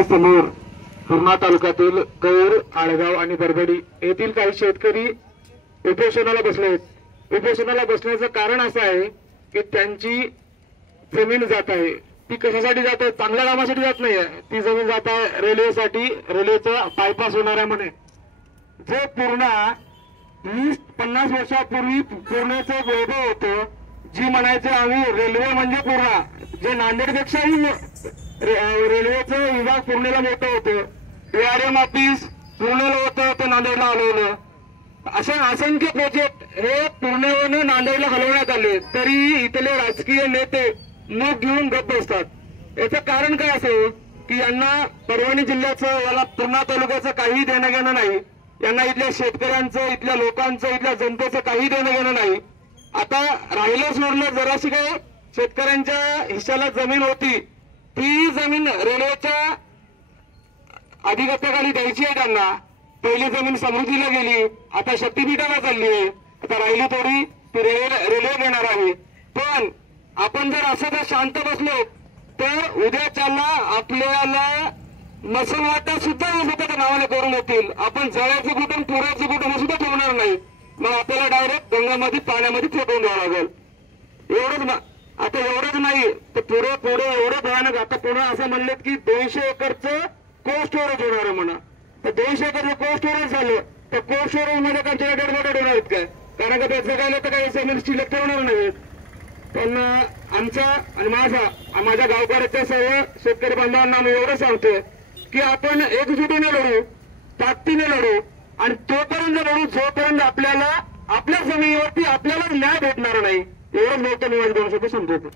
माझ्या समोर पूर्णा तालुक्यातील गौर, आळगाव आणि बरबडी येथील काही शेतकरी उपोषणाला बसले आहेत। उपोषणाला बसण्याचं कारण असं आहे की त्यांची जमीन जात आहे, ती कशासाठी जात आहे? चांगल्या कामासाठी जात नाहीये, ती जमीन जात आहे रेल्वेसाठी। रेल्वेचा बायपास होणार आहे म्हणे। जे पूर्णा 20-50 वर्षापूर्वी पूर्णेचं वैभव होतं, जी म्हणायचे आम्ही रेल्वे म्हणजे पूर्णा, जे नांदेडपेक्षाही रेल्वेचं विभाग पूर्णेला मोठं होतं, डीआरएम ऑफिस पूर्णेला होतं, ते नांदेडला हलवलं। अशा असंख्य प्रोजेक्ट हे पूर्णेवरून नांदेडला हलवण्यात आले, तरी इथले राजकीय नेते मूग घेऊन गप्प बसतात। याचं कारण काय असेल की यांना परभणी जिल्ह्याचं, याला पूर्णा तालुक्याचं काही देणं घेणं नाही, यांना इथल्या शेतकऱ्यांचं, इथल्या लोकांचं, इथल्या जनतेचं काही देणं घेणं नाही। आता राहिलं सोडलं जराशी काय शेतकऱ्यांच्या हिश्श्याला जमीन होती, ती जमीन रेल्वेच्या अधिगत्याखाली द्यायची आहे त्यांना। पहिली जमीन समृद्धीला गेली, आता शक्तीपीठाला चालली आहे, आता राहिली थोडी ती रेल्वे देणार आहे। पण आपण जर असं जर शांत बसलो तर उद्याच्याला आपल्याला मसलवाटा सुद्धा स्वतःच्या नावाने करून येतील। आपण जळायचं कुठून पुरायचं कुठून सुद्धा ठेवणार नाही, मग आपल्याला डायरेक्ट गंगामध्ये पाण्यामध्ये फेकून द्यावं लागेल। एवढंच आता एवढंच नाही तर पुढे एवढं भयानक, आता पुन्हा असं म्हणलेत की 200 एकरचं कोल्ड स्टोरेज होणार आहे म्हणा। तर 200 एकरचं कोल्ड स्टोरेज झालं तर कोल्ड स्टोरेज मध्ये कंटेनर डेडबॉडी होणार आहेत काय? कारण का त्याचं काय तर काही सिमेंट स्टील ठेवणार नाहीत। पण आमचा आणि माझ्या गावकऱ्याच्या सर्व शेतकरी बांधवांना मी एवढं सांगतो की आपण एकजुटीने लढू, ताकदीने लढू, आणि तोपर्यंत लढू जोपर्यंत आपल्याला आपल्या जमिनीवरती आपल्याला न्याय भेटणार नाही। एवढंच बोलतो मी, माझे 2 शब्द संपवतो।